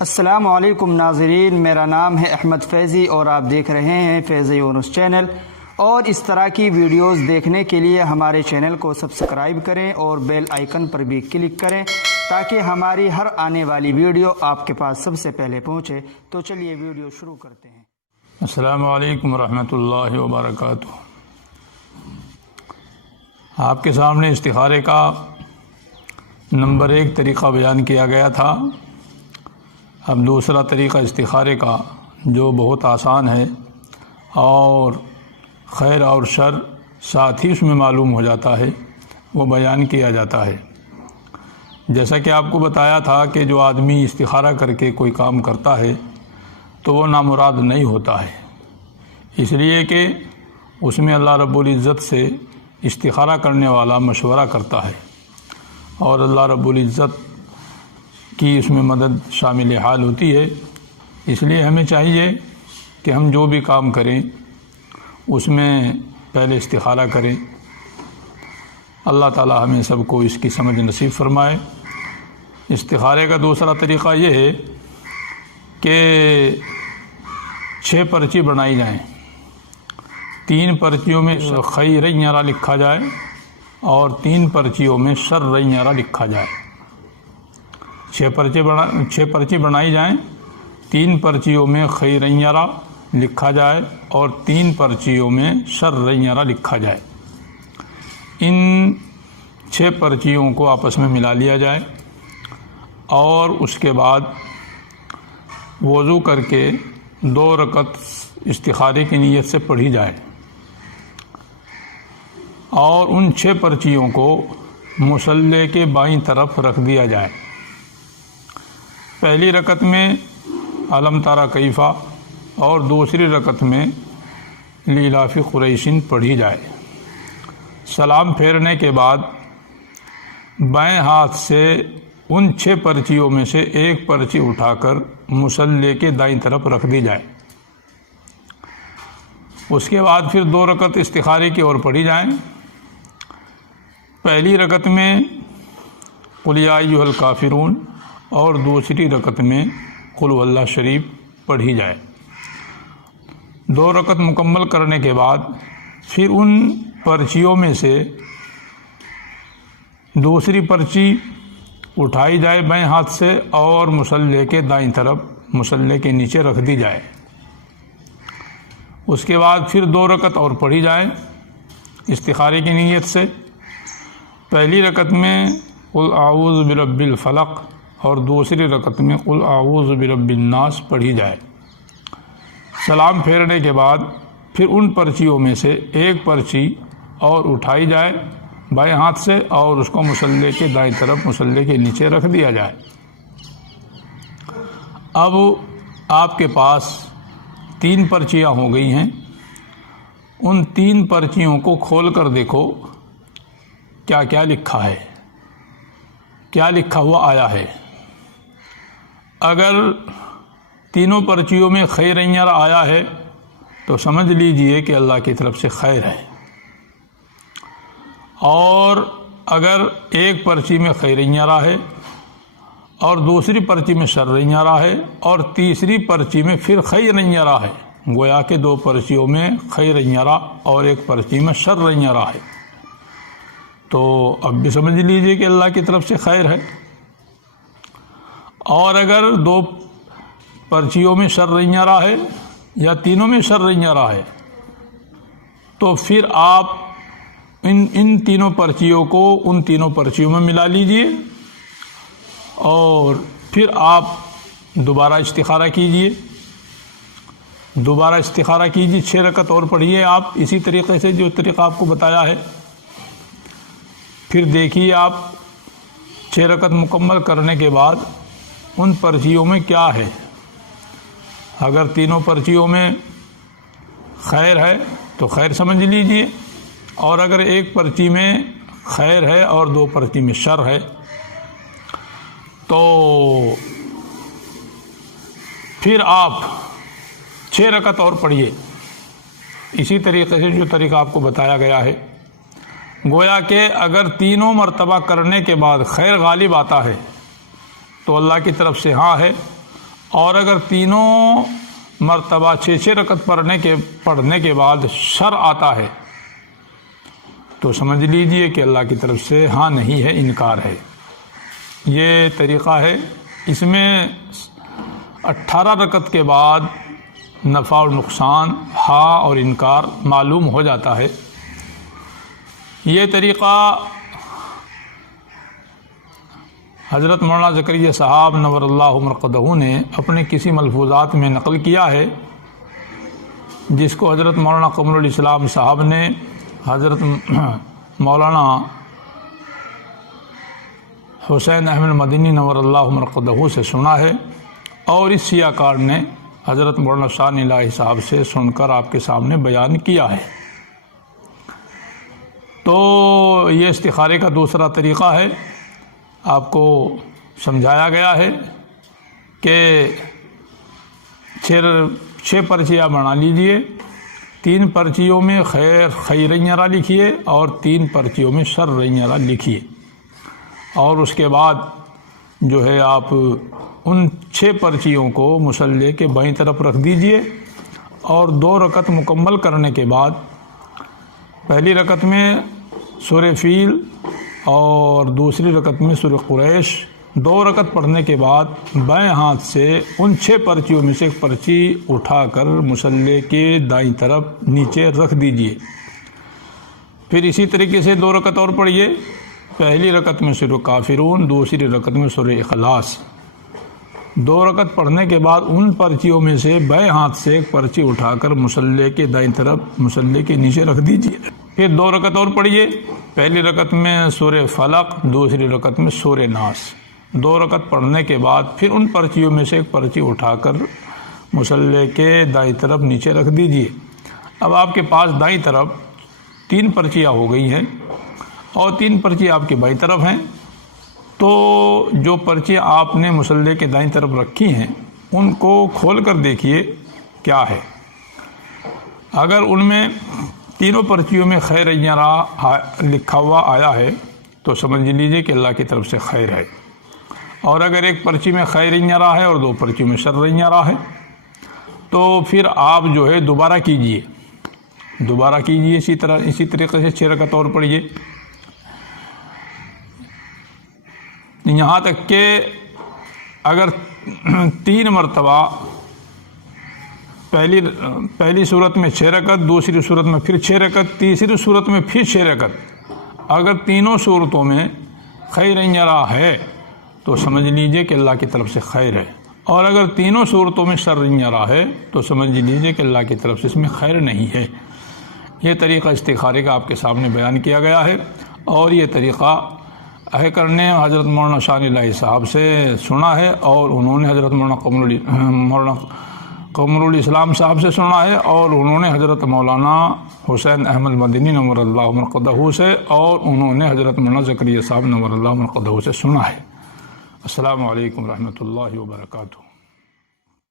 السلام علیکم ناظرین، میرا نام ہے احمد فیضی اور آپ دیکھ رہے ہیں فیض یونس چینل۔ اور اس طرح کی ویڈیوز دیکھنے کے لیے ہمارے چینل کو سبسکرائب کریں اور بیل آئیکن پر بھی کلک کریں تاکہ ہماری ہر آنے والی ویڈیو آپ کے پاس سب سے پہلے پہنچے۔ تو چلیے ویڈیو شروع کرتے ہیں۔ السلام علیکم ورحمۃ اللہ وبرکاتہ۔ آپ کے سامنے استخارے کا نمبر 1 طریقہ بیان کیا گیا تھا۔ اب دوسرا طریقہ استخارے کا جو بہت آسان ہے اور خیر اور شر ساتھ ہی اس میں معلوم ہو جاتا ہے، وہ بیان کیا جاتا ہے۔ جیسا کہ آپ کو بتایا تھا کہ جو آدمی استخارہ کر کے کوئی کام کرتا ہے تو وہ نامراد نہیں ہوتا ہے، اس لیے کہ اس میں اللہ رب العزت سے استخارہ کرنے والا مشورہ کرتا ہے اور اللہ رب العزت کی اس میں مدد شامل حال ہوتی ہے۔ اس لیے ہمیں چاہیے کہ ہم جو بھی کام کریں اس میں پہلے استخارہ کریں۔ اللہ تعالی ہمیں سب کو اس کی سمجھ نصیب فرمائے۔ استخارے کا دوسرا طریقہ یہ ہے کہ 6 پرچی بنائی جائیں، 3 پرچیوں میں خیر یرا لکھا جائے اور 3 پرچیوں میں شر یرا لکھا جائے۔ 6 پرچی بنائی جائیں، 3 پرچیوں میں خیر یرا لکھا جائے اور 3 پرچیوں میں شر یرا لکھا جائے۔ ان 6 پرچیوں کو آپس میں ملا لیا جائے اور اس کے بعد وضو کر کے 2 رکعت استخارے کی نیت سے پڑھی جائے اور ان 6 پرچیوں کو مصلی کے بائیں طرف رکھ دیا جائے۔ پہلی رکعت میں علم ترى کیف اور دوسری رکعت میں لیلاف قریش پڑھی جائے۔ سلام پھیرنے کے بعد بائیں ہاتھ سے ان 6 پرچیوں میں سے 1 پرچی اٹھا کر مصلی کے دائیں طرف رکھ دی جائے۔ اس کے بعد پھر 2 رکعت استخارے کی اور پڑھی جائیں۔ پہلی رکعت میں قل یا ایھا الکافرون اور دوسری رکعت میں قل هو اللہ شریف پڑھی جائے۔ 2 رکعت مکمل کرنے کے بعد پھر ان پرچیوں میں سے دوسری پرچی اٹھائی جائے بائیں ہاتھ سے اور مصلی کے دائیں طرف مصلی کے نیچے رکھ دی جائے۔ اس کے بعد پھر 2 رکعت اور پڑھی جائے استخارے کی نیت سے۔ پہلی رکعت میں قل اعوذ برب الفلق اور دوسری رکعت میں قل اعوذ برب الناس پڑھی جائے۔ سلام پھیرنے کے بعد پھر ان پرچیوں میں سے 1 پرچی اور اٹھائی جائے بائیں ہاتھ سے اور اس کو مصلی کے دائیں طرف مصلی کے نیچے رکھ دیا جائے۔ اب آپ کے پاس 3 پرچیاں ہو گئی ہیں۔ ان 3 پرچیوں کو کھول کر دیکھو کیا کیا لکھا ہے، کیا لکھا ہوا آیا ہے۔ اگر تینوں پرچیوں میں خیر یرا آیا ہے تو سمجھ لیجئے کہ اللہ کی طرف سے خیر ہے، اور اگر ایک پرچی میں خیر یرا ہے اور دوسری پرچی میں شر یرا ہے اور تیسری پرچی میں پھر خیر یرا ہے، گویا کہ 2 پرچیوں میں خیر یرا اور 1 پرچی میں شر یرا ہے، تو اب بھی سمجھ لیجئے کہ اللہ کی طرف سے خیر ہے۔ اور اگر 2 پرچیوں میں شر یرا ہے یا تینوں میں شر یرا ہے تو پھر آپ ان تینوں پرچیوں کو ان تینوں پرچیوں میں ملا لیجئے اور پھر آپ دوبارہ استخارہ کیجئے۔ دوبارہ استخارہ کیجئے، 6 رکعت اور پڑھیے آپ اسی طریقے سے جو طریقہ آپ کو بتایا ہے۔ پھر دیکھیے آپ 6 رکعت مکمل کرنے کے بعد ان پرچیوں میں کیا ہے۔ اگر تینوں پرچیوں میں خیر ہے تو خیر سمجھ لیجئے، اور اگر 1 پرچی میں خیر ہے اور 2 پرچی میں شر ہے تو پھر آپ 6 رکعت اور پڑھیے اسی طریقے سے جو طریقہ آپ کو بتایا گیا ہے۔ گویا کہ اگر تینوں مرتبہ کرنے کے بعد خیر غالب آتا ہے تو اللہ کی طرف سے ہاں ہے، اور اگر تینوں مرتبہ 6 رکعت پڑھنے کے بعد شر آتا ہے تو سمجھ لیجئے کہ اللہ کی طرف سے ہاں نہیں ہے، انکار ہے۔ یہ طریقہ ہے۔ اس میں 18 رکعت کے بعد نفع اور نقصان، ہاں اور انکار معلوم ہو جاتا ہے۔ یہ طریقہ حضرت مولانا زکریا صاحب نور اللہ مرقدہ نے اپنے کسی ملفوظات میں نقل کیا ہے، جس کو حضرت مولانا قمر الاسلام صاحب نے حضرت مولانا حسین احمد مدنی نور اللہ مرقدہ سے سنا ہے، اور اس سیاہ کار نے حضرت مولانا شان الہی صاحب سے سن کر آپ کے سامنے بیان کیا ہے۔ تو یہ استخارے کا دوسرا طریقہ ہے، آپ کو سمجھایا گیا ہے کہ 6 پرچیاں بنا لیجئے، 3 پرچیوں میں خیر یرا لکھیے اور 3 پرچیوں میں شر یرا لکھیے، اور اس کے بعد جو ہے آپ ان 6 پرچیوں کو مصلی کے بائیں طرف رکھ دیجئے، اور 2 رکعت مکمل کرنے کے بعد پہلی رکعت میں سورہ فیل اور دوسری رکعت میں سورہ قریش 2 رکعت پڑھنے کے بعد بائیں ہاتھ سے ان 6 پرچیوں میں سے ایک پرچی اٹھا کر مصلی کے دائیں طرف نیچے رکھ دیجئے۔ پھر اسی طریقے سے 2 رکعت اور پڑھیے، پہلی رکعت میں سورہ کافرون، دوسری رکعت میں سورہ اخلاص۔ 2 رکعت پڑھنے کے بعد ان پرچیوں میں سے بائیں ہاتھ سے ایک پرچی اٹھا کر مصلی کے دائیں طرف مصلی کے نیچے رکھ دیجئے۔ پھر 2 رکعت اور پڑھیے، پہلی رکعت میں سورہ فلق، دوسری رکعت میں سورہ ناس۔ 2 رکعت پڑھنے کے بعد پھر ان پرچیوں میں سے ایک پرچی اٹھا کر مصلی کے دائیں طرف نیچے رکھ دیجئے۔ اب آپ کے پاس دائیں طرف 3 پرچیاں ہو گئی ہیں، اور 3 پرچی آپ کے بائیں طرف ہیں۔ تو جو پرچیاں آپ نے مصلی کے دائیں طرف رکھی ہیں ان کو کھول کر دیکھیے کیا ہے۔ اگر ان میں تینوں پرچیوں میں خیر یرا لکھا ہوا آیا ہے تو سمجھ لیجئے کہ اللہ کی طرف سے خیر ہے، اور اگر ایک پرچی میں خیر یرا ہے اور 2 پرچیوں میں شر یرا ہے تو پھر آپ جو ہے دوبارہ کیجئے اسی طریقے سے 6 رکعت اور پڑھیے، یہاں تک کہ اگر 3 مرتبہ پہلی صورت میں 6 رکعت، دوسری صورت میں پھر 6 رکعت، تیسری صورت میں پھر 6 رکعت، اگر تینوں صورتوں میں خیر یرا ہے تو سمجھ لیجئے کہ اللہ کی طرف سے خیر ہے، اور اگر تینوں صورتوں میں شر یرا ہے تو سمجھ لیجئے کہ اللہ کی طرف سے اس میں خیر نہیں ہے۔ یہ طریقہ استخارے کا آپ کے سامنے بیان کیا گیا ہے، اور یہ طریقہ اہکر نے حضرت مولانا شان الہی صاحب سے سنا ہے، اور انہوں نے حضرت مولانا قمر الاسلام صاحب سے سنا ہے، اور انہوں نے حضرت مولانا حسین احمد مدنی نور اللہ مرقدہ سے، اور انہوں نے حضرت مولانا زکریا صاحب نور اللہ مرقدہ سے سنا ہے۔ السلام علیکم ورحمۃ اللہ وبرکاتہ۔